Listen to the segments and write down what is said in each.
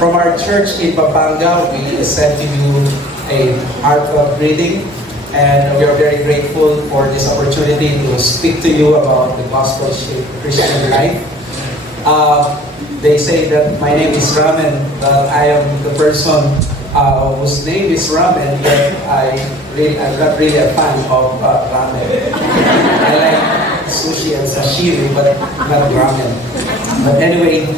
From our church in Pampanga, we sent to you a heartfelt greeting, and we are very grateful for this opportunity to speak to you about the gospel-shaped Christian life. They say that my name is Ramen, but I am the person whose name is Ramen, but I'm not really a fan of ramen. I like sushi and sashimi, but not ramen. But anyway,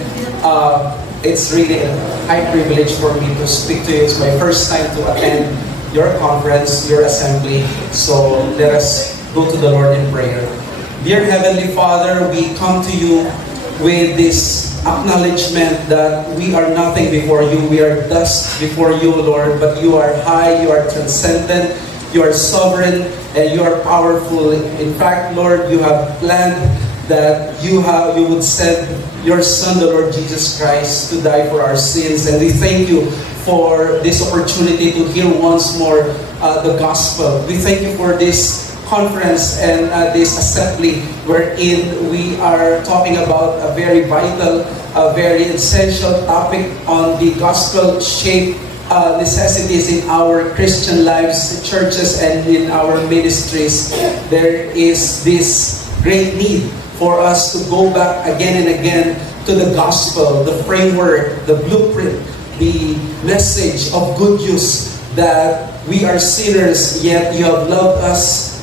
it's really a high privilege for me to speak to you. It's my first time to attend your conference, your assembly. So let us go to the Lord in prayer. Dear Heavenly Father, we come to you with this acknowledgement that we are nothing before you. We are dust before you, Lord, but you are high, you are transcendent, you are sovereign, and you are powerful. In fact, Lord, you have planned that you would send your Son, the Lord Jesus Christ, to die for our sins. And we thank you for this opportunity to hear once more the gospel. We thank you for this conference and this assembly wherein we are talking about a very vital, very essential topic on the gospel-shaped necessities in our Christian lives, churches, and in our ministries. There is this great need for us to go back again and again to the gospel, the framework, the blueprint, the message of good news that we are sinners, yet you have loved us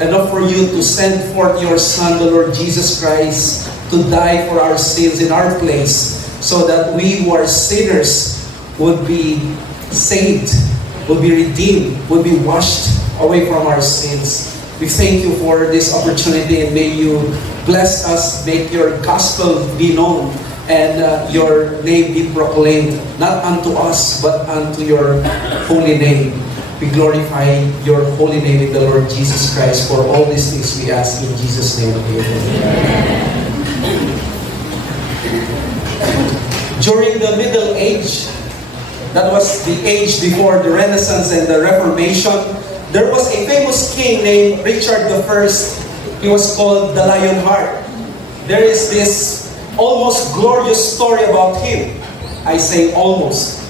enough for you to send forth your Son, the Lord Jesus Christ, to die for our sins in our place, so that we who are sinners would be saved, would be redeemed, would be washed away from our sins. We thank you for this opportunity, and may you bless us, make your gospel be known, and your name be proclaimed, not unto us, but unto your holy name. We glorify your holy name in the Lord Jesus Christ. For all these things we ask in Jesus' name. Amen. During the Middle Age, that was the age before the Renaissance and the Reformation, there was a famous king named Richard I. He was called the Lionheart. There is this almost glorious story about him. I say almost.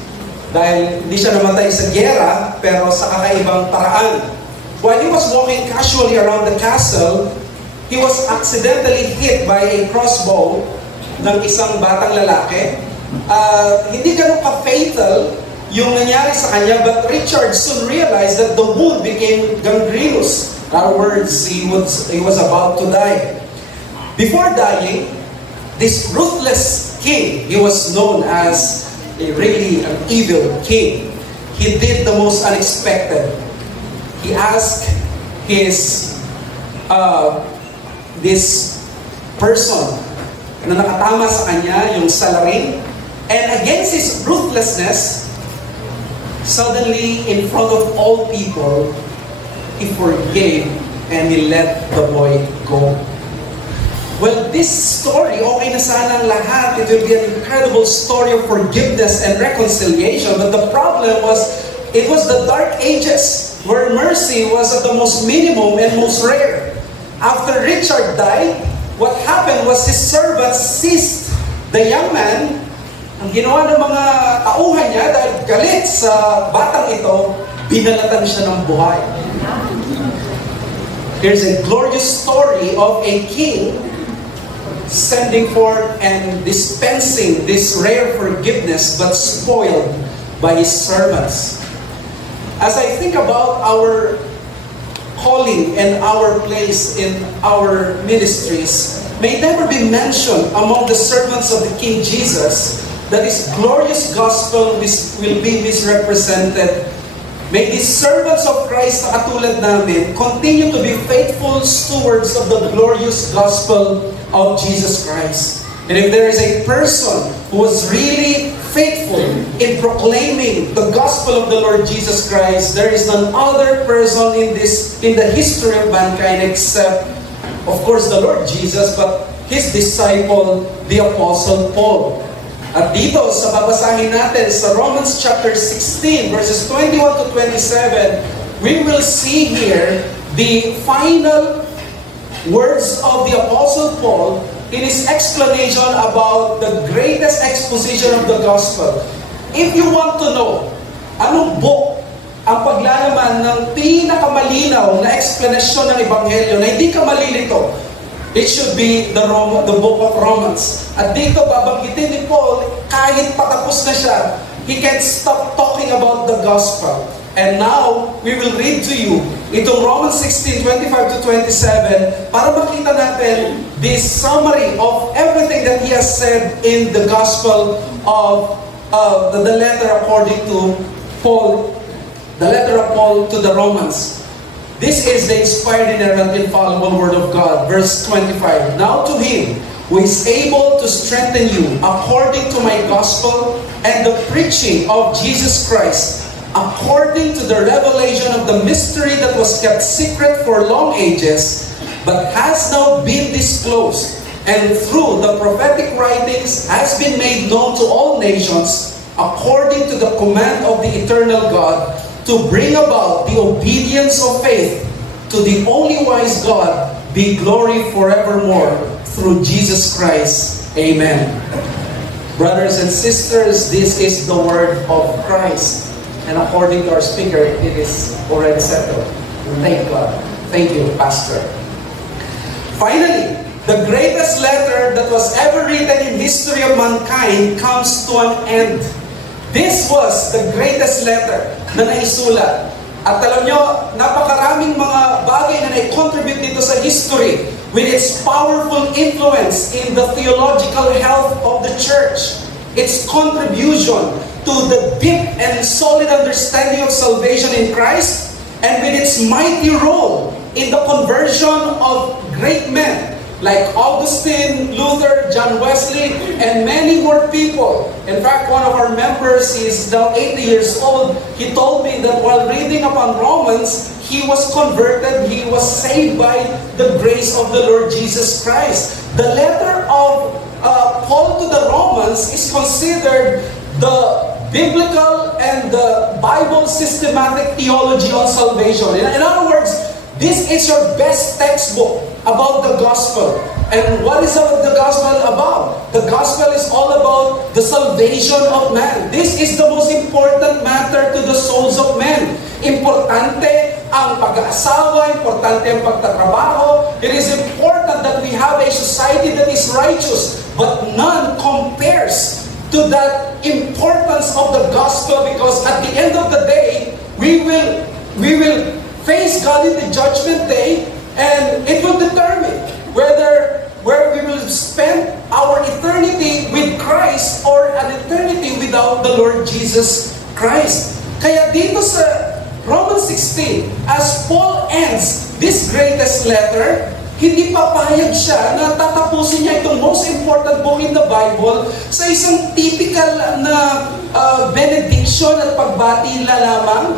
Dahil hindi siya namatay sa giyera, pero sa kakaibang paraan. While he was walking casually around the castle, he was accidentally hit by a crossbow ng isang batang lalaki. Hindi ganun ka-fatal yung nangyari sa kanya, but Richard soon realized that the wound became gangrenous. In other words, he was about to die. Before dying, this ruthless king, he was known as an evil king. He did the most unexpected. He asked this person na nakatama sa kanya, yung salarin, and against his ruthlessness, suddenly, in front of all people, he forgave and he let the boy go. Well, this story, okay na sanang lahat. It will be an incredible story of forgiveness and reconciliation. But the problem was, it was the Dark Ages, where mercy was at the most minimum and most rare. After Richard died, what happened was his servants seized the young man. Ang ginawa ng mga tauhan niya, dahil galit sa batang ito, binalatan siya ng buhay. Here's a glorious story of a king sending forth and dispensing this rare forgiveness, but spoiled by his servants. As I think about our calling and our place in our ministries, may never be mentioned among the servants of the King Jesus that his glorious gospel will be misrepresented. May these servants of Christ na katulad namin continue to be faithful stewards of the glorious gospel of Jesus Christ. And if there is a person who was really faithful in proclaiming the gospel of the Lord Jesus Christ, there is none other person in the history of mankind except, of course, the Lord Jesus, but his disciple, the Apostle Paul. At dito, sa babasahin natin sa Romans chapter 16, verses 21 to 27, we will see here the final words of the Apostle Paul in his explanation about the greatest exposition of the gospel. If you want to know anong book ang paglalaman ng pinakamalinaw na explanation ng Ebanghelyo na hindi ka malilito, it should be the book of Romans. At dito babanggitin ni Paul, kahit patapos na siya, he can't stop talking about the gospel. And now, we will read to you itong Romans 16:25 to 27 para makita natin this summary of everything that he has said in the gospel of the letter according to Paul, the letter of Paul to the Romans. This is the inspired, inerrant, infallible Word of God. Verse 25. Now to Him who is able to strengthen you according to my gospel and the preaching of Jesus Christ, according to the revelation of the mystery that was kept secret for long ages, but has now been disclosed, and through the prophetic writings has been made known to all nations, according to the command of the eternal God, to bring about the obedience of faith. To the only wise God be glory forevermore through Jesus Christ. Amen. Brothers and sisters, this is the word of Christ. And according to our speaker, it is already settled. Thank God. Thank you, Pastor. Finally, the greatest letter that was ever written in history of mankind comes to an end. This was the greatest letter na naisulat. At alam nyo, napakaraming mga bagay na nai-contribute dito sa history with its powerful influence in the theological health of the church. Its contribution to the deep and solid understanding of salvation in Christ, and with its mighty role in the conversion of great men like Augustine, Luther, John Wesley, and many more people. In fact, one of our members is now 80 years old. He told me that while reading upon Romans, he was converted, he was saved by the grace of the Lord Jesus Christ. The letter of Paul to the Romans is considered the biblical and the Bible systematic theology on salvation. In other words, this is your best textbook about the gospel. And what is the gospel about? The gospel is all about the salvation of man. This is the most important matter to the souls of men. Importante ang pag-aasawa, importante ang pagtatrabaho. It is important that we have a society that is righteous, but none compares to that importance of the gospel, because at the end of the day, we will face God in the judgment day, and it will determine where we will spend our eternity with Christ or an eternity without the Lord Jesus Christ. Kaya dito sa Romans 16, as Paul ends this greatest letter, hindi papayag siya na tatapusin niya itong most important book in the Bible sa isang typical na benediction at pagbati lamang.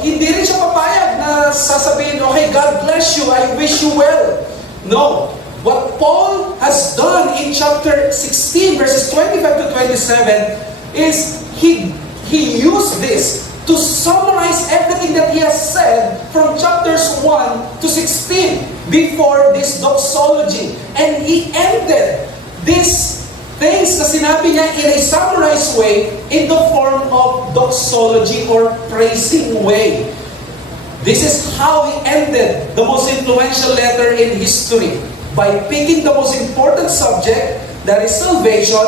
Hindi rin siya papayag na sasabihin, okay, God bless you, I wish you well. No. What Paul has done in chapter 16, verses 25 to 27, is he used this to summarize everything that he has said from chapters 1 to 16 before this doxology. And he ended these things na sinabi niya in a summarized way in the form of doxology or praising way. This is how he ended the most influential letter in history, by picking the most important subject, that is salvation,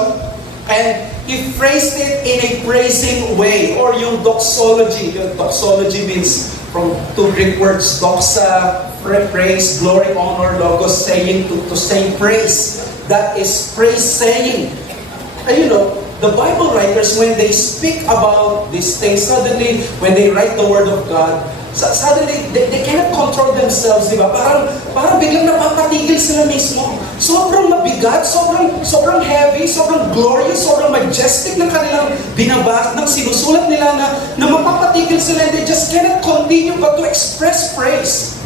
and he phrased it in a praising way, or yung doxology. Yung doxology means from two Greek words, doxa, praise, glory, honor, logos, saying, to say praise. That is praise saying. And you know, the Bible writers, when they speak about these things, suddenly, when they write the Word of God, suddenly, they cannot control themselves, di ba? Parang biglang napapatigil sila mismo. Sobrang mabigat, sobrang heavy, sobrang glorious, sobrang majestic ng kanilang binabasa, ng sinusulat nila na mapapatigil sila, and they just cannot continue but to express praise.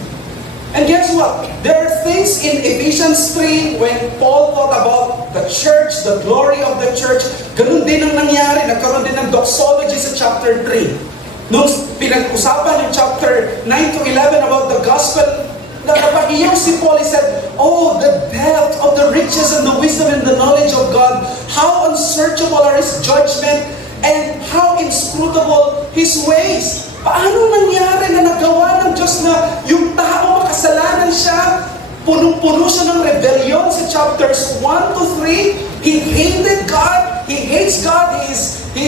And guess what? There are things in Ephesians 3 when Paul thought about the church, the glory of the church. Ganun din ang nangyari. Nagkaroon din ng doxology sa chapter 3. Nung pinag-usapan yung chapter 9 to 11 about the gospel, napahiyaw si Paul. He said, oh, the depth of the riches and the wisdom and the knowledge of God. How unsearchable are His judgment and how inscrutable His ways. Paano nangyari na nagawa ng Diyos na yung tao makasalanan siya? Punong-puno siya ng rebellion sa chapters 1 to 3. He hated God. He hates God. He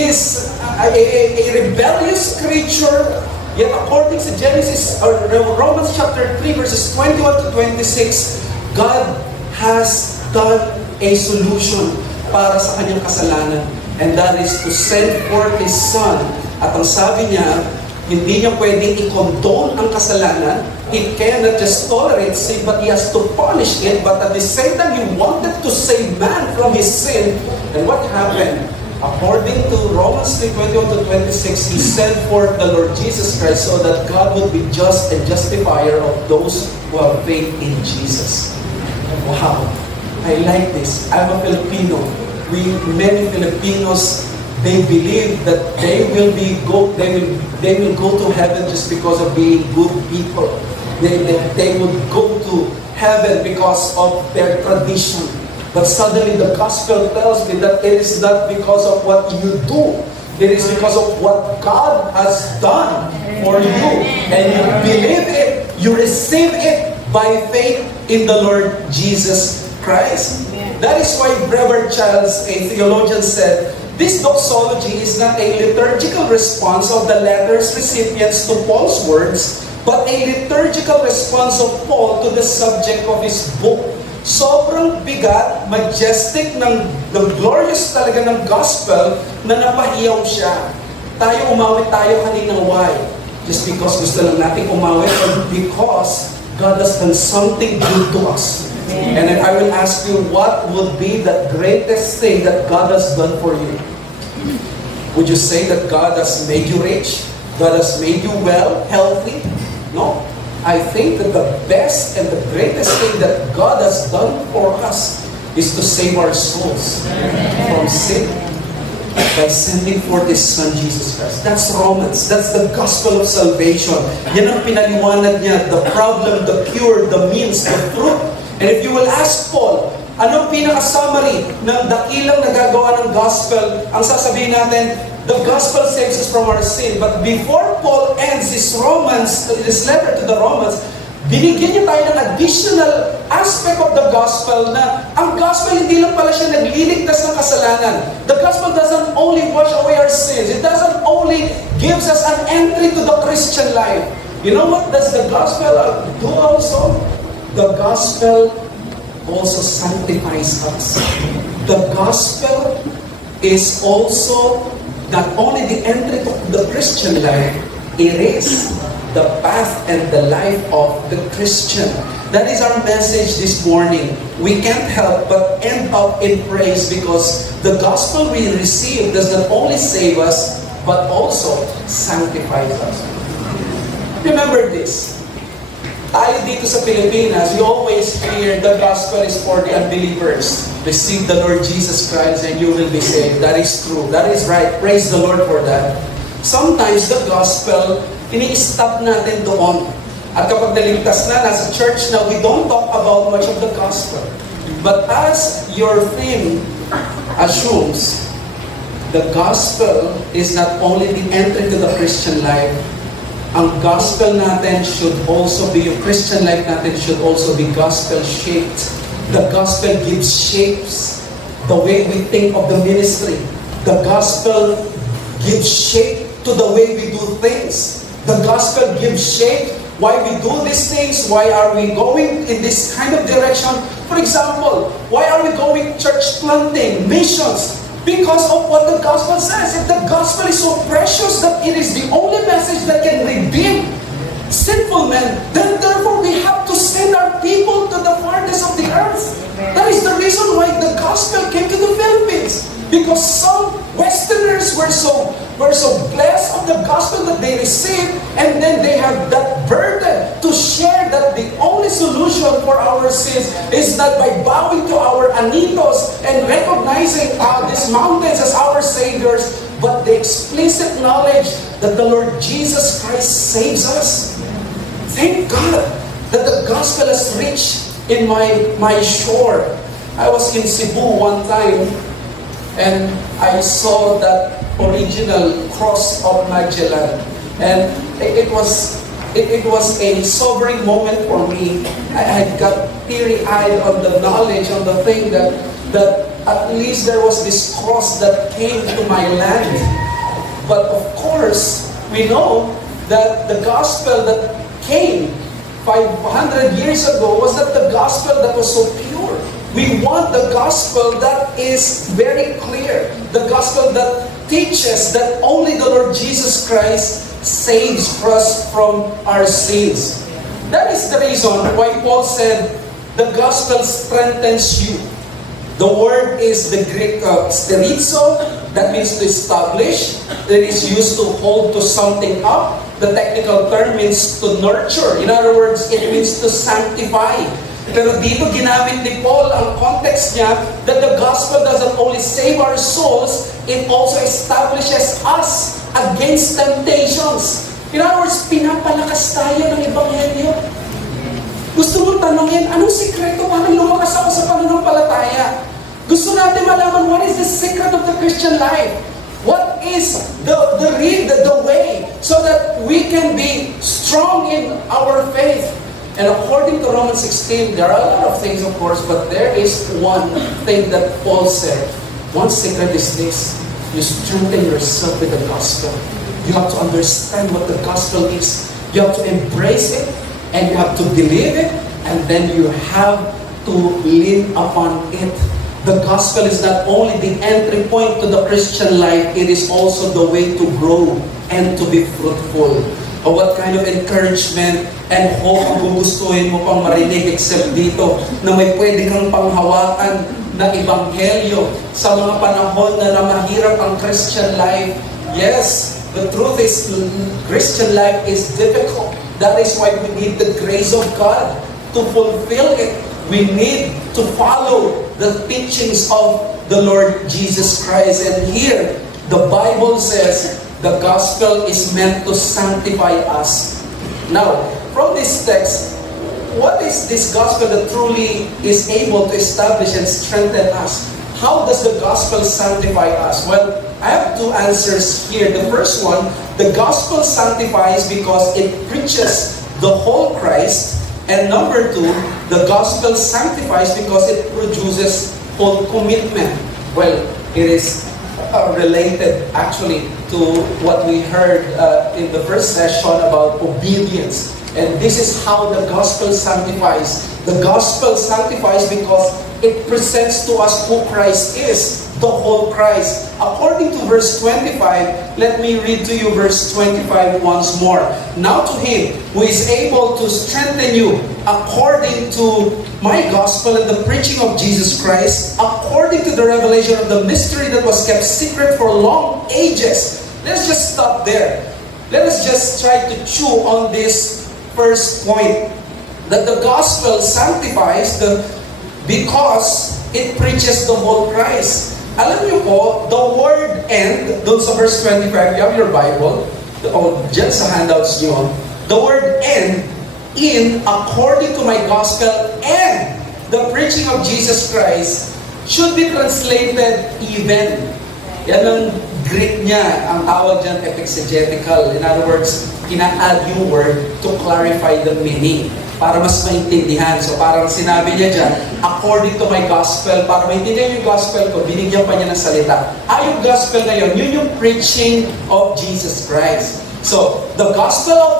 is a rebellious creature. Yet according to Genesis or Romans chapter 3 verses 21 to 26, God has done a solution para sa kanyang kasalanan. And that is to send forth His Son. At ang sabi niya, hindi niya pwedeng i-condone ang kasalanan. He cannot just tolerate sin, but He has to punish it. But at the same time, He wanted to save man from his sin. And what happened? According to Romans 3:21 to 26, He sent forth the Lord Jesus Christ so that God would be just and justifier of those who have faith in Jesus. Wow! I like this. I'm a Filipino. Many Filipinos, they believe that they will go to heaven just because of being good people. They would go to heaven because of their tradition. But suddenly the gospel tells me that it is not because of what you do. It is because of what God has done for you. And you believe it, you receive it by faith in the Lord Jesus Christ. That is why Reverend Charles, a theologian, said, this doxology is not a liturgical response of the letter's recipients to Paul's words, but a liturgical response of Paul to the subject of his book. Sobrang bigat, majestic, ng glorious talaga ng gospel na napahiyaw siya. Tayo umawit tayo kanina, why? Just because gusto lang natin umawit or because God has done something good to us. And I will ask you, what would be the greatest thing that God has done for you? Would you say that God has made you rich? God has made you well, healthy? No. I think that the best and the greatest thing that God has done for us is to save our souls from sin by sending forth His Son, Jesus Christ. That's Romans. That's the gospel of salvation. Yan ang pinaliwanag niya, the problem, the cure, the means, the fruit. And if you will ask Paul, anong pinaka-summary ng dakilang nagagawa ng gospel? Ang sasabihin natin, the gospel saves us from our sin. But before Paul ends this letter to the Romans, binigyan niya tayo ng additional aspect of the gospel na ang gospel hindi lang pala siya nagliligtas ng kasalanan. The gospel doesn't only wash away our sins. It doesn't only gives us an entry to the Christian life. You know what does the gospel do also? The gospel also sanctifies us. The gospel is also not only the entry to the Christian life, it is the path and the life of the Christian. That is our message this morning. We can't help but end up in praise because the gospel we receive does not only save us, but also sanctifies us. Remember this. Tayo dito sa Pilipinas, we always hear the gospel is for the unbelievers. Receive the Lord Jesus Christ and you will be saved. That is true. That is right. Praise the Lord for that. Sometimes the gospel, ini-stop natin doon. At kapag naligtas na, nasa church na, we don't talk about much of the gospel. But as your theme assumes, the gospel is not only the entry to the Christian life, ang gospel natin should also be, yung Christian life natin should also be gospel-shaped. The gospel gives shapes the way we think of the ministry. The gospel gives shape to the way we do things. The gospel gives shape why we do these things, why are we going in this kind of direction. For example, why are we going church planting, missions? Because of what the gospel says. If the gospel is so precious that it is the only message that can redeem sinful men, then therefore we have to send our people to the farthest of the earth. That is the reason why the gospel came to the Philippines. Because some Westerners were so blessed of the gospel that they received, and then they have that burden to share that the only solution for our sins is not by bowing to our anitos and recognizing these mountains as our saviors, but the explicit knowledge that the Lord Jesus Christ saves us. Thank God that the gospel has reached in my shore. I was in Cebu one time, and I saw that original cross of Magellan, and it was a sobering moment for me. I had got teary-eyed on the knowledge, on the thing that at least there was this cross that came to my land. But of course, we know that the gospel that came 500 years ago was not the gospel that was so pure. We want the gospel that is very clear. The gospel that teaches that only the Lord Jesus Christ saves us from our sins. That is the reason why Paul said, the gospel strengthens you. The word is the Greek sterizo, that means to establish. That is used to hold to something up. The technical term means to nurture. In other words, it means to sanctify. Pero dito ginamit ni Paul ang context niya that the gospel doesn't only save our souls, it also establishes us against temptations. In other words, pinapalakas tayo ng Ebanghelyo. Gusto mo tanongin, anong sikreto para lumakas ako sa pananampalataya? Gusto natin malaman, what is the secret of the Christian life? What is the way so that we can be strong in our faith? And according to Romans 16, there are a lot of things, of course, but there is one thing that Paul said. One secret is this: you strengthen yourself with the gospel. You have to understand what the gospel is. You have to embrace it, and you have to believe it, and then you have to lean upon it. The gospel is not only the entry point to the Christian life, it is also the way to grow and to be fruitful. Or what kind of encouragement and hope ang gugustuhin mo pang marinig except dito na may pwede kang panghawakan na ebanghelyo sa mga panahon na mahirap ang Christian life. Yes, the truth is Christian life is difficult. That is why we need the grace of God to fulfill it. We need to follow the teachings of the Lord Jesus Christ. And here, the Bible says, the gospel is meant to sanctify us. Now, from this text, what is this gospel that truly is able to establish and strengthen us? How does the gospel sanctify us? Well, I have two answers here. The first one, the gospel sanctifies because it preaches the whole Christ. And number two, the gospel sanctifies because it produces full commitment. Well, it is related actually to what we heard in the first session about obedience. And this is how the gospel sanctifies. The gospel sanctifies because it presents to us who Christ is, the whole Christ. According to verse 25, let me read to you verse 25 once more. Now to him who is able to strengthen you according to my gospel and the preaching of Jesus Christ, according to the revelation of the mystery that was kept secret for long ages. Let's just stop there. Let us just try to chew on this first point. That the gospel sanctifies because it preaches the whole Christ. Alam niyo po, the word "and", doon sa verse 25, you have your Bible, o dyan sa handouts niyo, the word "and", in, according to my gospel, and the preaching of Jesus Christ, should be translated even. Yan ang Greek niya, ang tawag dyan exegetical. In other words, ina-add yung word to clarify the meaning, para mas maintindihan. So parang sinabi niya dyan, according to my gospel, para maintindihan yung gospel ko, binigyan pa niya ng salita. Yung gospel na yun yung preaching of Jesus Christ. So, the gospel of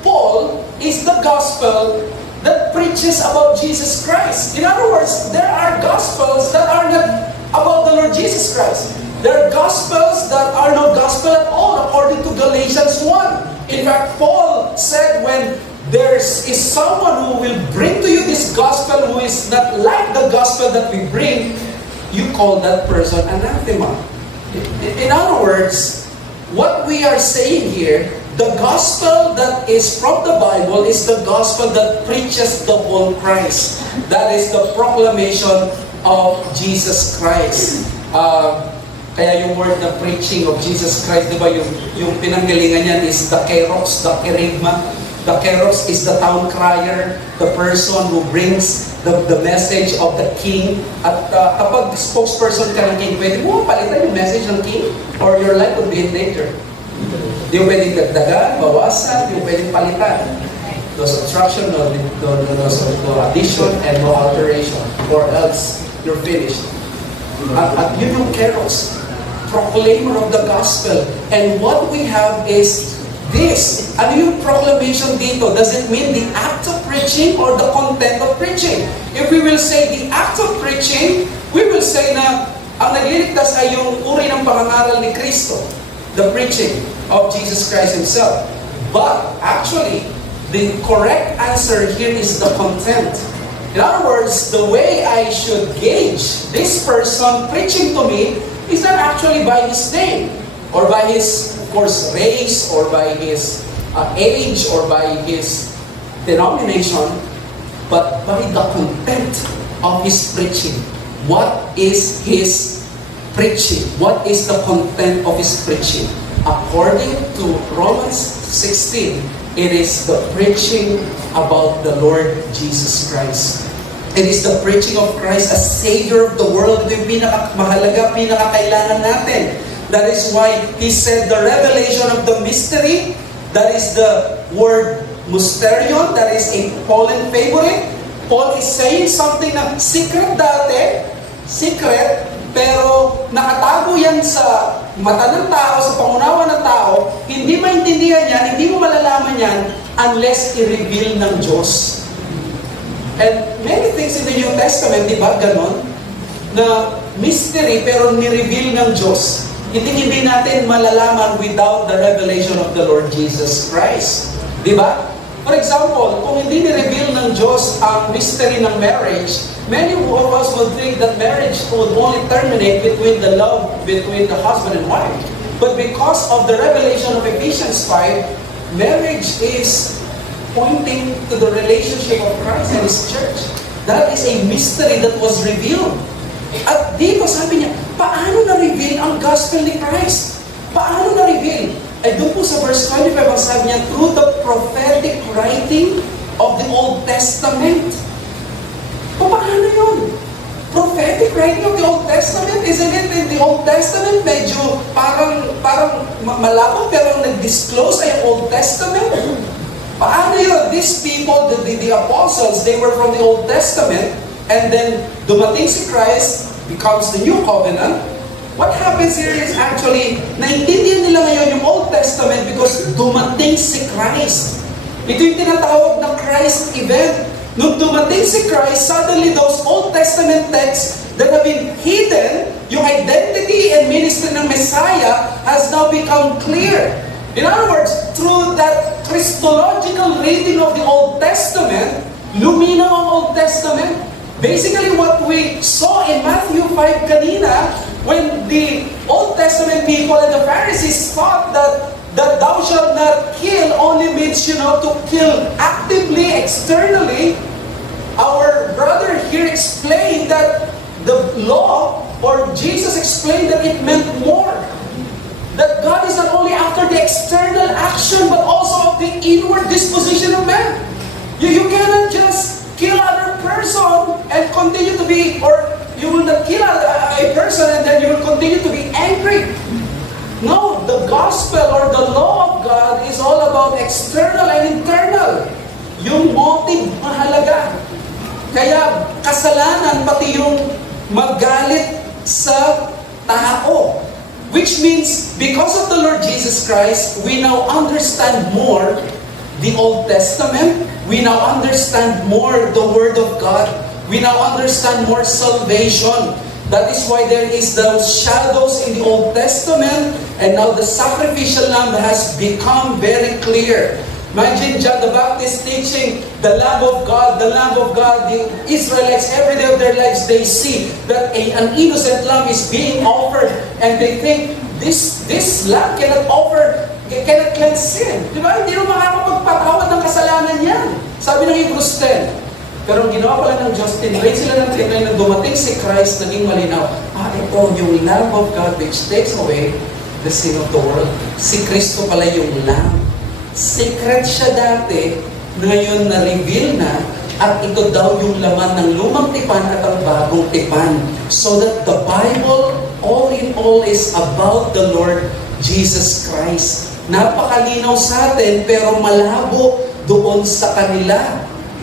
Paul is the gospel that preaches about Jesus Christ. In other words, there are gospels that are not about the Lord Jesus Christ. There are gospels that are no gospel at all, according to Galatians 1. In fact, Paul said, when there is someone who will bring to you this gospel who is not like the gospel that we bring, you call that person anathema. In other words, what we are saying here, the gospel that is from the Bible is the gospel that preaches the whole Christ. That is the proclamation of Jesus Christ. Kaya yung word na preaching of Jesus Christ, di ba, yung pinanggalingan niyan is the keros, the kerigma. The keros is the town crier, the person who brings the message of the king. At kapag spokesperson ka ng king, pwede mo palitan yung message ng king or your life would be in danger. Di mo pwedeng dagdagan, bawasan, di mo pwedeng palitan. No subtraction, no addition, and no alteration. Or else, you're finished. At yun yung keros, proclaimer of the gospel. And what we have is this. Ano yung proclamation dito? Does it mean the act of preaching or the content of preaching? If we will say the act of preaching, we will say na ang nagliligtas ay yung uri ng pangangaral ni Kristo. The preaching of Jesus Christ Himself. But actually, the correct answer here is the content. In other words, the way I should gauge this person preaching to me is not actually by his name or by his, of course, race or by his age or by his denomination, but by the content of his preaching. What is his preaching? What is the content of his preaching? According to Romans 16, it is the preaching about the Lord Jesus Christ. It is the preaching of Christ as Savior of the world. Ito yung pinakamahalaga, pinakakailangan natin. That is why he said the revelation of the mystery, that is the word mysterion, that is a Pauline favorite. Paul is saying something na secret dati, secret, pero nakatago yan sa mata ng tao, sa pangunawa ng tao, hindi maintindihan yan, hindi mo malalaman yan unless i-reveal ng Diyos. And many things in the New Testament, di ba, ganon, na mystery pero ni-reveal ng Diyos. Hindi natin malalaman without the revelation of the Lord Jesus Christ. Di ba? For example, kung hindi ni-reveal ng Diyos ang mystery ng marriage, many of us would think that marriage would only terminate between the love between the husband and wife. But because of the revelation of Ephesians 5, marriage is pointing to the relationship of Christ and His church. That is a mystery that was revealed. At dito sabi niya, paano na-reveal ang gospel ni Christ? Paano na-reveal? Ay doon po sa verse 25, ang sabi niya, through the prophetic writing of the Old Testament. Paano yun? Prophetic writing of the Old Testament? Isn't it in the Old Testament medyo parang malabo pero nag-disclose ay Old Testament? Paano yun? These people, the apostles, they were from the Old Testament, and then dumating si Christ, becomes the New Covenant. What happens here is actually, naintindihan nila ngayon yung Old Testament because dumating si Christ. Ito yung tinatawag na Christ event. Nung dumating si Christ, suddenly those Old Testament texts that have been hidden, yung identity and ministry ng Messiah has now become clear. In other words, through that Christological reading of the Old Testament, luminaw ang Old Testament. Basically, what we saw in Matthew 5 kanina, when the Old Testament people and the Pharisees thought that thou shalt not kill only means, to kill actively, externally, our brother here explained that the law, or Jesus explained that it meant more. That God is not only after the external action, but also of the inward disposition of man. You cannot just kill another person and continue to be, or you will not kill a person and then you will continue to be angry. No, the gospel or the law of God is all about external and internal. Yung motive, mahalaga. Kaya kasalanan, pati yung magalit sa tao. Which means, because of the Lord Jesus Christ, we now understand more the Old Testament. We now understand more the Word of God. We now understand more salvation. That is why there is those shadows in the Old Testament, and now the sacrificial lamb has become very clear. Imagine John the Baptist teaching the Lamb of God, the Lamb of God. The Israelites, every day of their lives, they see that an innocent lamb is being offered, and they think, this lamb cannot cleanse sin. Di ba? Hindi naman makakapagpatawad ng kasalanan yan. Sabi ng Hebrews 10. Pero ang ginawa pala ng Diyos, tinrain sila ng tinrain na dumating si Christ, naging malinaw. Ito yung Lamb of God which takes away the sin of the world. Si Kristo pala yung Lamb Secret siya dati, ngayon na-reveal na, at ito daw yung laman ng lumang tipan at ang bagong tipan. So that the Bible, all in all, is about the Lord Jesus Christ. Napakalinaw sa atin, pero malabo doon sa kanila.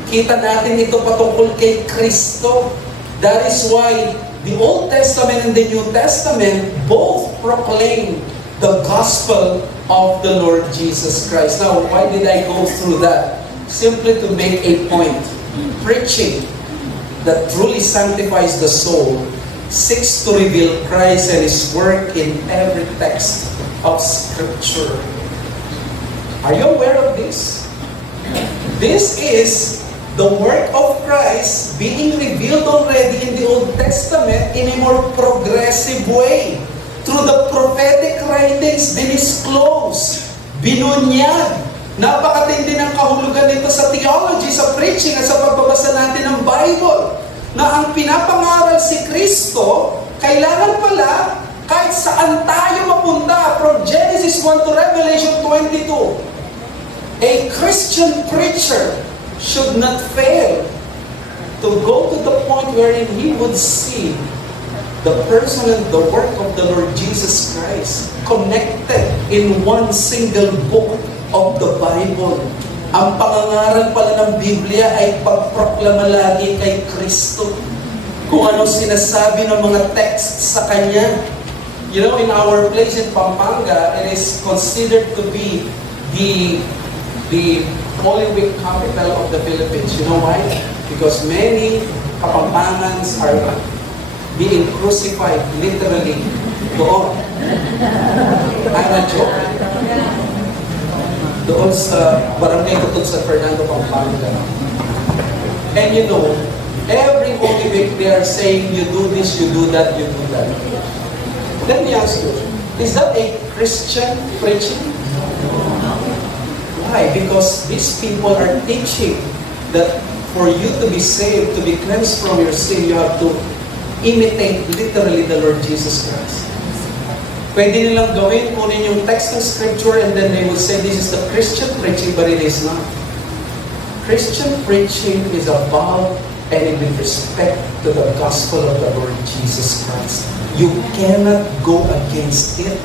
Kita natin ito patungkol kay Kristo. That is why the Old Testament and the New Testament both proclaim the gospel of the Lord Jesus Christ. Now, why did I go through that? Simply to make a point. Preaching that truly sanctifies the soul seeks to reveal Christ and His work in every text of Scripture. Are you aware of this? This is the work of Christ being revealed already in the Old Testament in a more progressive way. Through the prophetic writings, dinisclose, binunyag. Napakatindi ng kahulugan nito sa theology, sa preaching, at sa pagbabasa natin ng Bible. Na ang pinapangaral si Kristo, kailangan pala kahit saan tayo mapunta, from Genesis 1 to Revelation 22, a Christian preacher should not fail to go to the point wherein he would see the person and the work of the Lord Jesus Christ connected in one single book of the Bible. Ang pangangaral pala ng Biblia ay pagproklama lagi kay Kristo. Kung ano sinasabi ng mga text sa Kanya. You know, in our place in Pampanga, it is considered to be the Holy Week capital of the Philippines. You know why? Because many Kapampangans are being crucified literally doon. I'm not joking. Doon sa barangay Tutod sa Fernando, Pampanga. And you know, every Holy Week they are saying, you do this, you do that, you do that. Let me ask you, is that a Christian preaching? Why? Because these people are teaching that for you to be saved, to be cleansed from your sin, you have to imitate literally the Lord Jesus Christ. Pwede nilang gawin, kunin yung text ng Scripture and then they will say this is the Christian preaching, but it is not. Christian preaching is about and with respect to the gospel of the Lord Jesus Christ. You cannot go against it.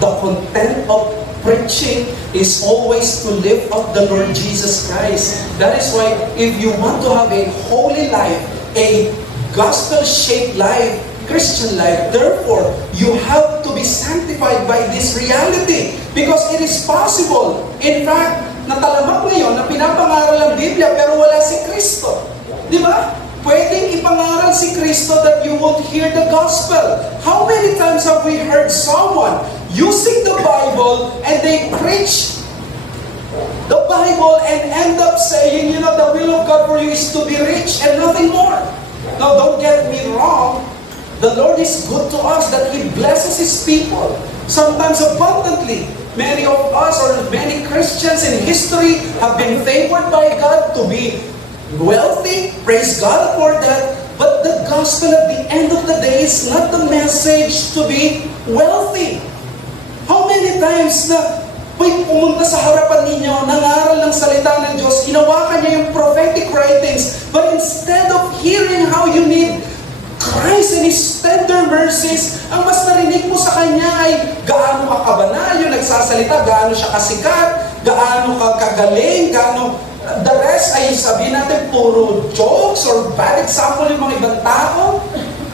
The content of preaching is always to lift up the Lord Jesus Christ. That is why if you want to have a holy life, a gospel-shaped life, Christian life, therefore, you have to be sanctified by this reality. Because it is possible. In fact, natalamak ngayon na pinapangaral ang Biblia pero wala si Kristo. Di ba? Pwedeng ipangaral si Kristo that you won't hear the gospel. How many times have we heard someone using the Bible and they preach the Bible and end up saying, you know, the will of God for you is to be rich and nothing more. Now, don't get me wrong. The Lord is good to us that He blesses His people, sometimes abundantly. Many of us or many Christians in history have been favored by God to be wealthy. Praise God for that. But the gospel at the end of the day is not the message to be wealthy. How many times na pumunta sa harapan ninyo, nangaral ng salita ng Diyos, hinawakan niya yung prophetic writings, but instead of hearing how you need Christ and His tender mercies, ang mas narinig mo sa Kanya ay gaano ka kabanal yung nagsasalita, gaano siya kasikat, gaano ka kagaling, gaano the rest ay sabihin natin puro jokes or bad example yung mga ibang tao.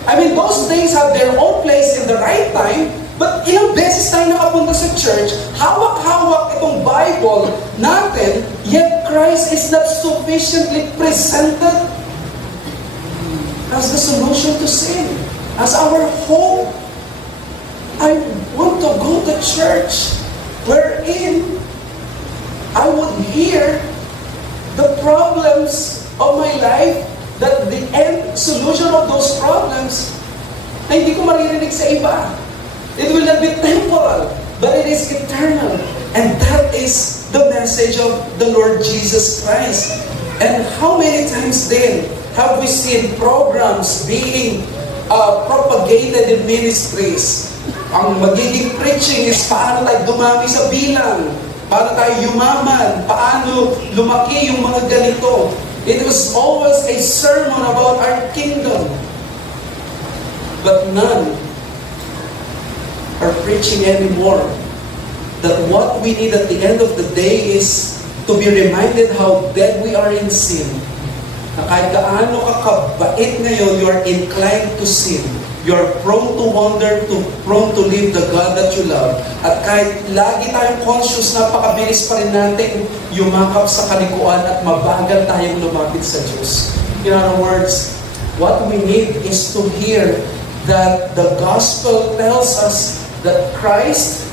I mean, those things have their own place in the right time, but ilang beses tayo nakapunta sa church, hawak-hawak itong Bible natin, yet Christ is not sufficiently presented as the solution to sin, as our hope. I want to go to church wherein I would hear the problems of my life, that the end solution of those problems na hindi ko maririnig sa iba. It will not be temporal, but it is eternal. And that is the message of the Lord Jesus Christ. And how many times then have we seen programs being propagated in ministries? Ang magiging preaching is paano tayo dumami sa bilang. Paano tayo yumaman? Paano lumaki yung mga ganito? It was always a sermon about our kingdom. But none are preaching anymore that what we need at the end of the day is to be reminded how dead we are in sin. Na kahit gaano ka kabait ngayon, you are inclined to sin. You are prone to wander, prone to leave the God that you love. At kahit lagi tayong conscious, napakabilis pa rin natin yumakap sa kalikuan at mabagal tayong lumapit sa Diyos. In other words, what we need is to hear that the gospel tells us that Christ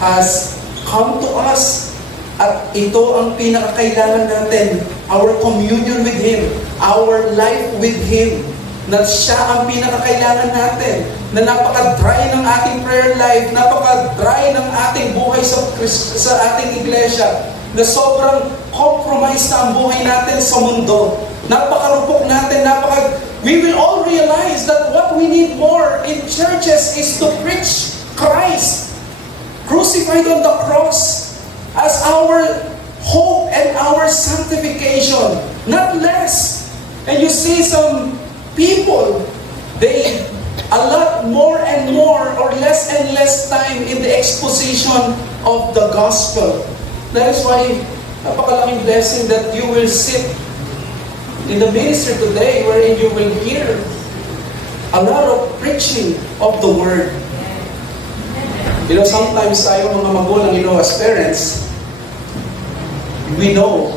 has come to us at ito ang pinakakailangan natin, our communion with Him, our life with Him, na siya ang pinakakailangan natin, na napaka-dry ng ating prayer life, napaka-dry ng ating buhay sa ating iglesia, na sobrang compromise na ang buhay natin sa mundo, napakarupok natin, we will all realize that what we need more in churches is to preach Christ, crucified on the cross, as our hope and our sanctification, not less. And you see some people, they a lot more and more or less and less time in the exposition of the gospel. That is why napakalaking blessing that you will sit in the ministry today wherein you will hear a lot of preaching of the word. You know, sometimes tayo mga magulang, as parents, we know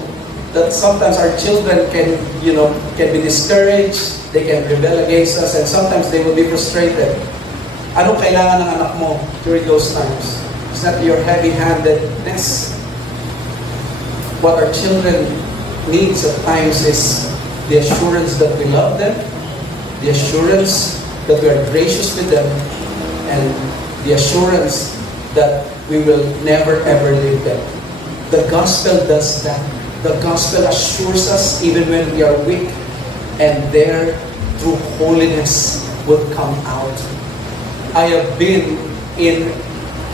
that sometimes our children can be discouraged, they can rebel against us, and sometimes they will be frustrated. Anong kailangan ng anak mo during those times? It's not your heavy-handedness. What our children needs at times is the assurance that we love them, the assurance that we are gracious with them, and the assurance that we will never ever leave them. The gospel does that. The gospel assures us even when we are weak, and there, through holiness, will come out. I have been in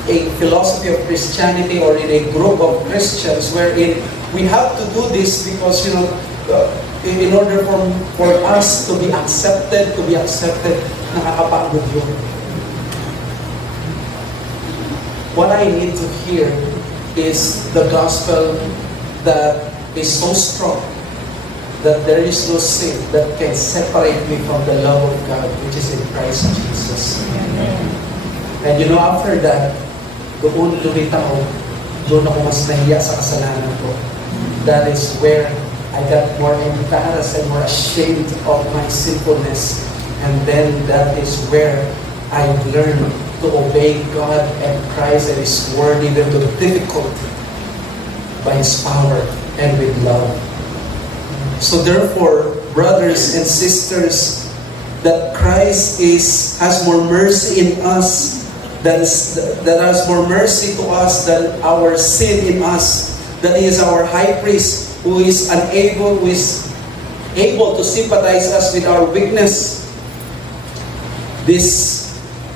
a philosophy of Christianity or in a group of Christians wherein we have to do this because, in order for us to be accepted, nakakapagod yun. What I need to hear is the gospel that is so strong that there is no sin that can separate me from the love of God which is in Christ Jesus. And after that, doon ako mas nahiya sa kasalanan ko. That is where I got more embarrassed and more ashamed of my sinfulness. And then that is where I learned to obey God and Christ and His Word even to difficult by His power and with love. So therefore, brothers and sisters, that Christ has more mercy in us, that has more mercy to us than our sin in us, that He is our high priest who is able to sympathize us with our weakness. This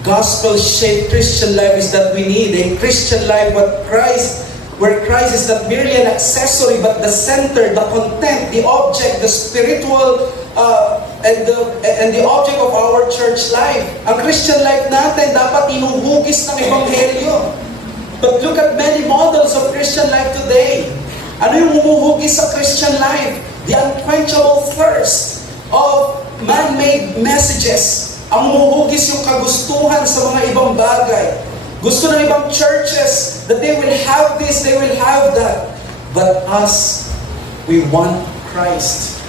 gospel-shaped Christian life is that we need a Christian life where Christ is not merely an accessory but the center, the content, the object, the spiritual and the object of our church life. Ang Christian life natin dapat inuhugis ng Ebanghelyo. But look at many models of Christian life today. Ano yung humuhugis sa Christian life? The unquenchable thirst of man-made messages. Ang humuhugis yung kagustuhan sa mga ibang bagay. Gusto ng ibang churches that they will have this, they will have that. But us, we want Christ.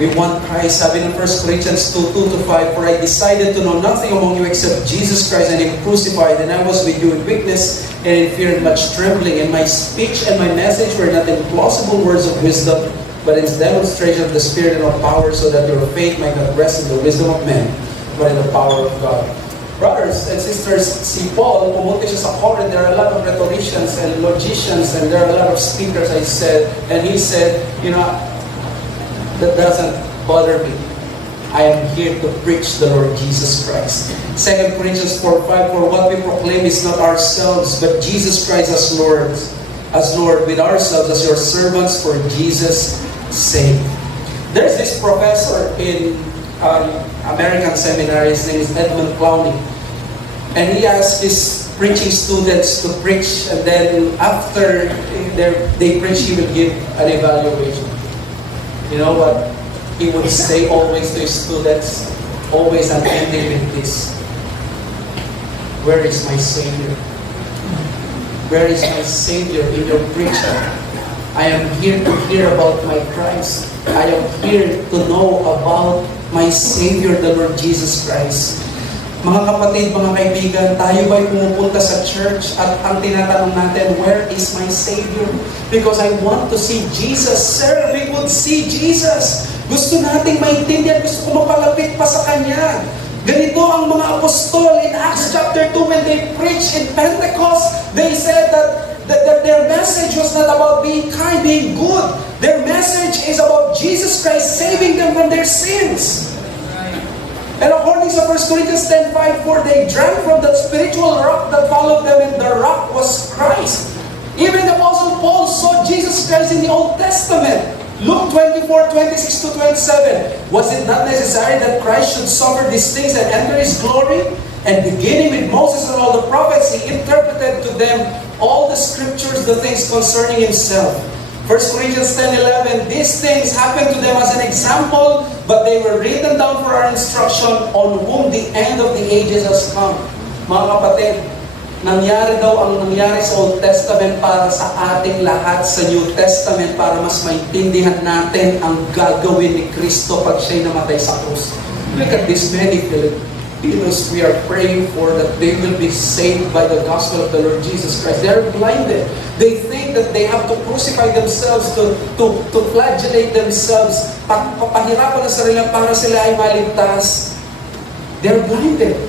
We want Christ. Sabi ng 1 Corinthians 2:2-5, "For I decided to know nothing among you except Jesus Christ and Him crucified, and I was with you in weakness and in fear and much trembling. And my speech and my message were not in plausible words of wisdom, but in demonstration of the Spirit and of power, so that your faith might not rest in the wisdom of men, but in the power of God." Brothers and sisters, si Paul, pumunta siya sa Corinth. There are a lot of rhetoricians and logicians, and there are a lot of speakers, and he said, that doesn't bother me. I am here to preach the Lord Jesus Christ. 2 Corinthians 4:5, "For what we proclaim is not ourselves, but Jesus Christ as Lord, as Lord with ourselves as your servants for Jesus' sake. There's this professor in American seminary, his name is Edmund Clowney. And he asked his preaching students to preach, and then after they preach, he will give an evaluation. You know what he would say always to his students? Always and ending with this: where is my Savior? Where is my Savior in your preaching? I am here to hear about my Christ. I am here to know about my Savior, the Lord Jesus Christ. Mga kapatid, mga kaibigan, tayo ba'y pumupunta sa church at ang tinatanong natin, where is my Savior? Because I want to see Jesus. Sir, we would see Jesus. Gusto nating maintindihan, gusto ko mapalapit pa sa Kanya. Ganito ang mga apostol in Acts chapter 2 when they preached in Pentecost. They said that their message was not about being kind, being good. Their message is about Jesus Christ saving them from their sins. And according to 1 Corinthians 10:5, for they drank from that spiritual rock that followed them, and the rock was Christ. Even the Apostle Paul saw Jesus Christ in the Old Testament. Luke 24:26-27. Was it not necessary that Christ should suffer these things and enter His glory? And beginning with Moses and all the prophets, He interpreted to them all the scriptures, the things concerning Himself. 1 Corinthians 10:11, these things happened to them as an example, but they were written down for our instruction, on whom the end of the ages has come. Mga kapatid, nangyari daw ang nangyari sa Old Testament para sa ating lahat sa New Testament, para mas maintindihan natin ang gagawin ni Kristo pag siya'y namatay sa krus. Look at this many Filipinos we are praying for, that they will be saved by the gospel of the Lord Jesus Christ. They are blinded. They think that they have to crucify themselves, to flagellate themselves, papahirapan na sarili para sila ay maligtas. They are blinded.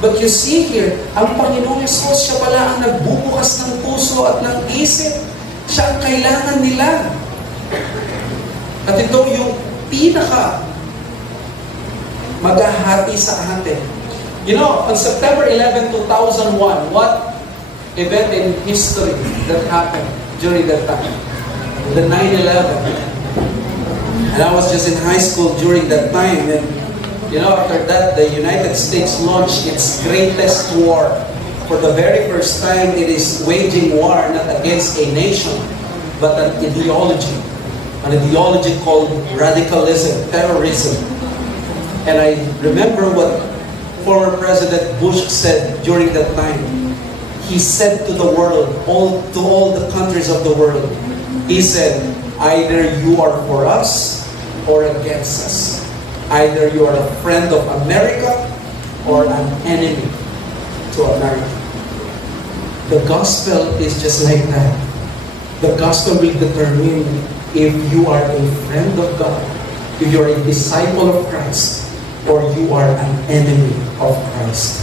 But you see here, ang Panginoong Yesus, siya pala ang nagbubukas ng puso at ng isip. Siya ang kailangan nila. At ito yung pinaka maghahati sa atin. You know, on September 11, 2001, what event in history that happened during that time? The 9/11. And I was just in high school during that time, and you know, after that, the United States launched its greatest war. For the very first time, it is waging war not against a nation, but an ideology called radicalism, terrorism. And I remember what former President Bush said during that time. He said to the world, to all the countries of the world, he said, either you are for us or against us. Either you are a friend of America or an enemy to America. The gospel is just like that. The gospel will determine if you are a friend of God, if you are a disciple of Christ, or you are an enemy of Christ.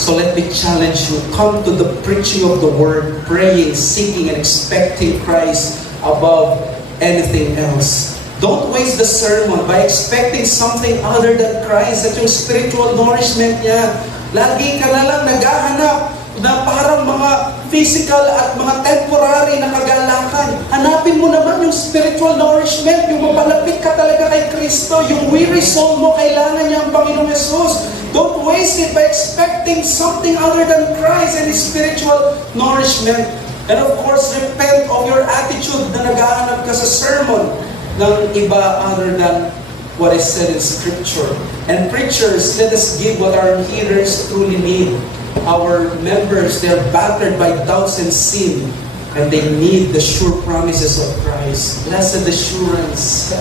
So let me challenge you. Come to the preaching of the word, praying, seeking, and expecting Christ above anything else. Don't waste the sermon by expecting something other than Christ, at yung spiritual nourishment niya. Lagi ka na lang naghahanap na parang mga physical at mga temporary na kagalakan. Hanapin mo naman yung spiritual nourishment, yung mapalapit ka talaga kay Kristo, yung weary soul mo, kailangan niya ang Panginoong Yesus. Don't waste it by expecting something other than Christ and His spiritual nourishment. And of course, repent of your attitude na naghahanap ka sa sermon ng iba other than what is said in Scripture. And preachers, let us give what our hearers truly need. Our members, they are battered by doubts and sin, and they need the sure promises of Christ. Blessed assurance.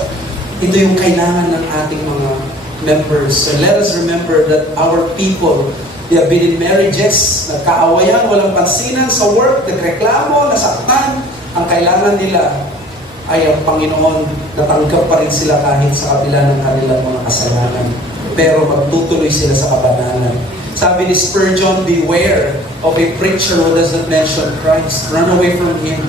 Ito yung kailangan ng ating mga members. And let us remember that our people, they have been in marriages, nagkaawayan, walang pansinan sa work, nagreklamo, nasaktan. Ang kailangan nila ay ang Panginoon, natanggap pa rin sila kahit sa kabila ng kanilang mga kasalanan. Pero magtutuloy sila sa kabanalan. Sabi ni Spurgeon, beware of a preacher who does not mention Christ. Run away from him.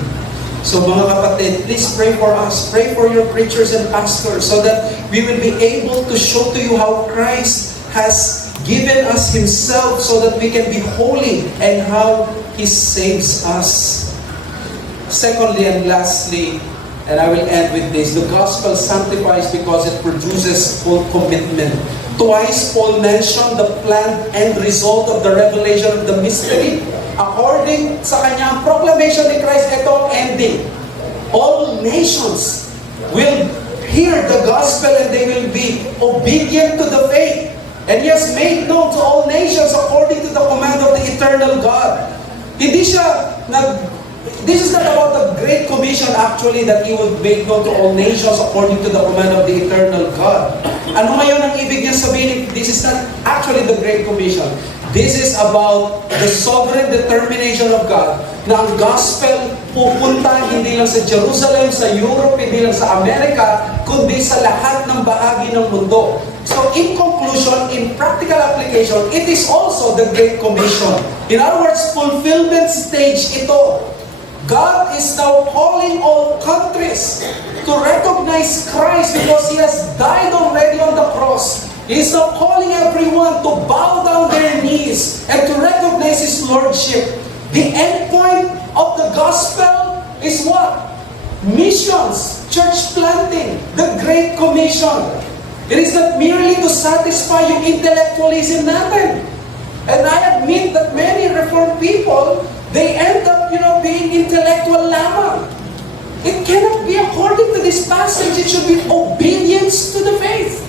So mga kapatid, please pray for us. Pray for your preachers and pastors so that we will be able to show to you how Christ has given us Himself so that we can be holy, and how He saves us. Secondly and lastly, and I will end with this, the gospel sanctifies because it produces full commitment. Twice Paul mentioned the planned end result of the revelation of the mystery. According sa kanyang proclamation ni Christ, ito ang ending. All nations will hear the gospel and they will be obedient to the faith. And He has made known to all nations according to the command of the eternal God. This is not about the Great Commission actually that He would make known to all nations according to the command of the eternal God. Ano ngayon ang ibig niya sabihin? This is not actually the Great Commission. This is about the sovereign determination of God na ang gospel pupunta hindi lang sa Jerusalem, sa Europe, hindi lang sa Amerika, kundi sa lahat ng bahagi ng mundo. So in conclusion, in practical application, it is also the Great Commission. In other words, fulfillment stage ito. God is now calling all countries to recognize Christ because He has died already on the cross. He is now calling everyone to bow down their knees and to recognize His Lordship. The end point of the gospel is what? Missions, church planting, the Great Commission. It is not merely to satisfy yung intellectualism natin. And I admit that many Reformed people, they end up, being intellectual lamang. It cannot be according to this passage. It should be obedience to the faith.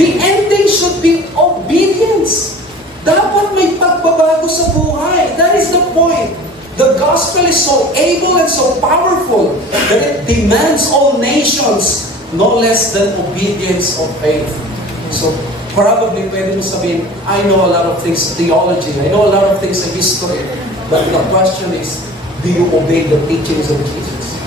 The ending should be obedience. Dapat may pagbabago sa buhay. That is the point. The gospel is so able and so powerful that it demands all nations no less than obedience of faith. So, probably pwede mo sabihin, I know a lot of things theology, I know a lot of things in history, but the question is, do you obey the teachings of Jesus?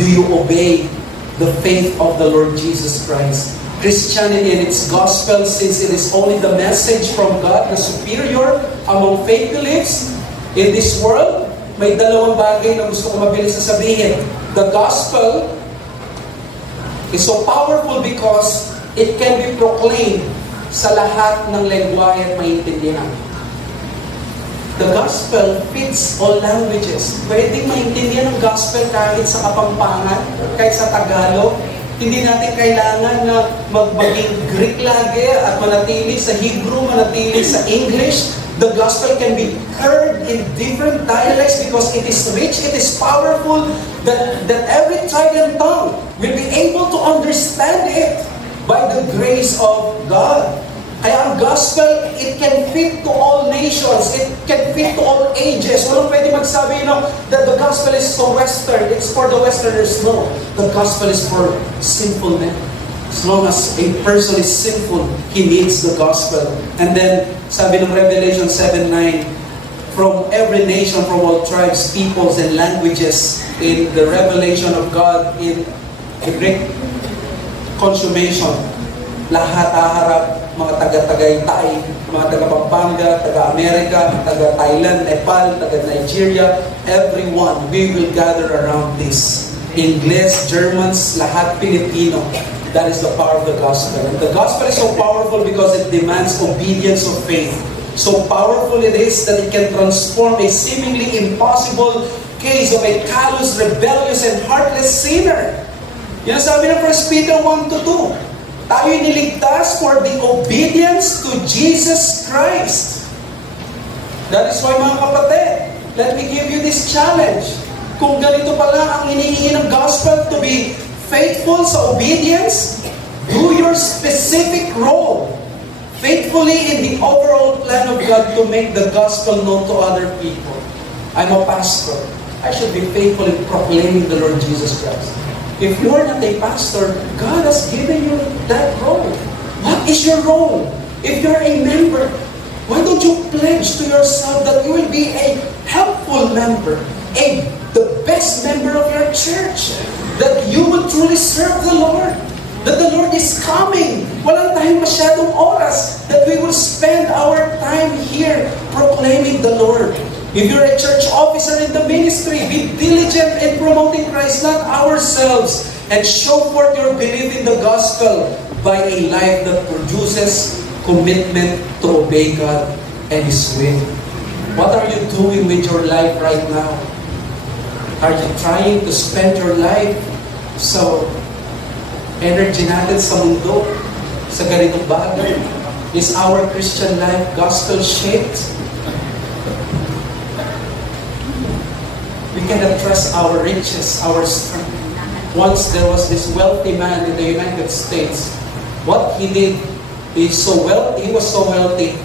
Do you obey the faith of the Lord Jesus Christ? Christianity and its gospel, since it is only the message from God, the superior among faith beliefs in this world, may dalawang bagay na gusto ko mabilis na sabihin. The gospel is so powerful because it can be proclaimed sa lahat ng lengguwahe at maintindihan. The gospel fits all languages. Pwedeng maintindihan ang gospel kahit sa Kapampangan, kahit sa Tagalog. Hindi natin kailangan na maging Greek lagi at manatili sa Hebrew, manatili sa English. The gospel can be heard in different dialects because it is rich, it is powerful, that every tribe and tongue will be able to understand it by the grace of God. Kaya ang gospel, it can fit to all nations, it can fit to all ages. Walang pwede magsabi, that the gospel is so Western, it's for the Westerners. No, the gospel is for sinful men. As long as a person is sinful, he needs the gospel. And then, sabi ng Revelation 7:9, from every nation, from all tribes, peoples, and languages, in the revelation of God, in the great consummation, lahat haharap, mga taga-Tagaytay, mga taga-Pampanga, taga-Amerika, taga-Thailand, Nepal, taga-Nigeria, everyone, we will gather around this. Ingles, Germans, lahat Pilipino. That is the power of the gospel. And the gospel is so powerful because it demands obedience of faith. So powerful it is that it can transform a seemingly impossible case of a callous, rebellious, and heartless sinner. Yan sabi ng 1 Peter 1-2. Tayo niligtas for the obedience to Jesus Christ. That is why, mga kapatid, let me give you this challenge. Kung ganito pala ang hinihingi ng gospel, to be faithful sa obedience, do your specific role faithfully in the overall plan of God to make the gospel known to other people. I'm a pastor. I should be faithful in proclaiming the Lord Jesus Christ. If you are not a pastor, God has given you that role. What is your role? If you're a member, why don't you pledge to yourself that you will be a helpful member, the best member of your church, that you will truly serve the Lord, that the Lord is coming. Walang tayong masyadong oras, that we will spend our time here proclaiming the Lord. If you're a church officer in the ministry, be diligent in promoting Christ, not ourselves, and show forth your belief in the gospel by a life that produces commitment to obey God and His will. What are you doing with your life right now? Are you trying to spend your life sa energy natin sa mundo, sa ganitong bagay? Is our Christian life gospel-shaped? We cannot trust our riches, our strength. Once there was this wealthy man in the United States. What he did, he was so wealthy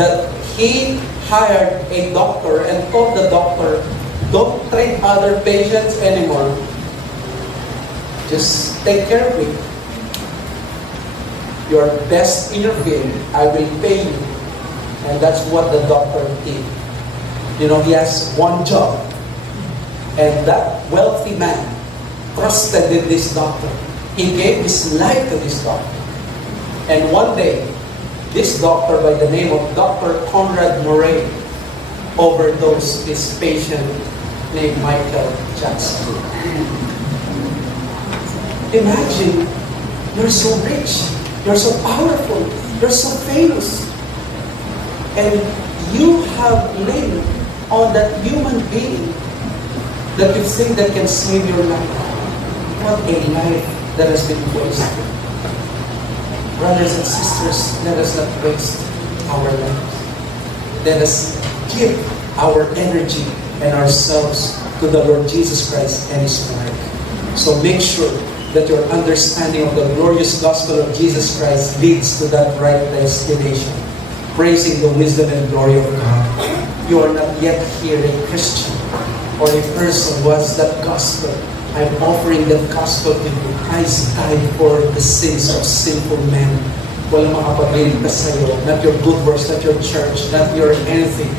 that he hired a doctor and told the doctor, don't treat other patients anymore. Just take care of me. You're best in your field. I will pay you. And that's what the doctor did. You know, he has one job. And that wealthy man trusted in this doctor. He gave his life to this doctor. And one day, this doctor by the name of Dr. Conrad Murray overdosed his patient named Michael Jackson. Imagine, you're so rich, you're so powerful, you're so famous, and you have lived on that human being that you think that can save your life. What a life that has been wasted. Brothers and sisters, let us not waste our lives. Let us give our energy and ourselves to the Lord Jesus Christ and His work. So make sure that your understanding of the glorious gospel of Jesus Christ leads to that right destination, praising the wisdom and glory of God. You are not yet here a Christian or a person who has that gospel. I'm offering that gospel to you. Christ died for the sins of sinful men. Walang makapag-gain ka sa'yo. Not your good works, not your church, not your anything,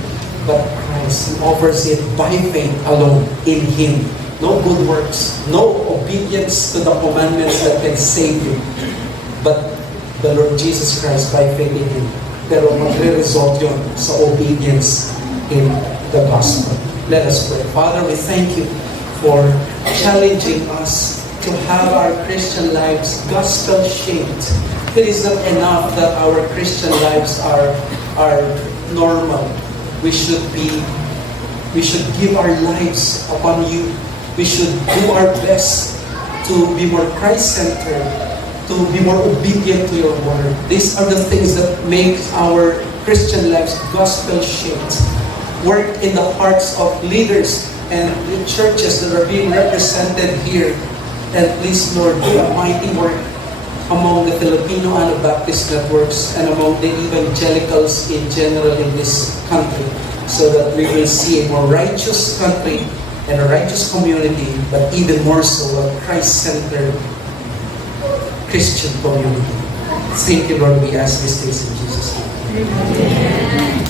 but Christ. He offers it by faith alone in Him. No good works, no obedience to the commandments that can save you, but the Lord Jesus Christ by faith in Him. Pero magre-result yun sa obedience in the gospel. Let us pray. Father, we thank you for challenging us to have our Christian lives gospel-shaped. It is not enough that our Christian lives are normal. We should give our lives upon you. We should do our best to be more Christ-centered, to be more obedient to your word. These are the things that make our Christian lives gospel-shaped. Work in the hearts of leaders and the churches that are being represented here. And please, Lord, do a mighty work among the Filipino Anabaptist networks and among the evangelicals in general in this country, so that we will see a more righteous country and a righteous community, but even more so a Christ-centered Christian community. Thank you, Lord. We ask these things in Jesus' name. Amen.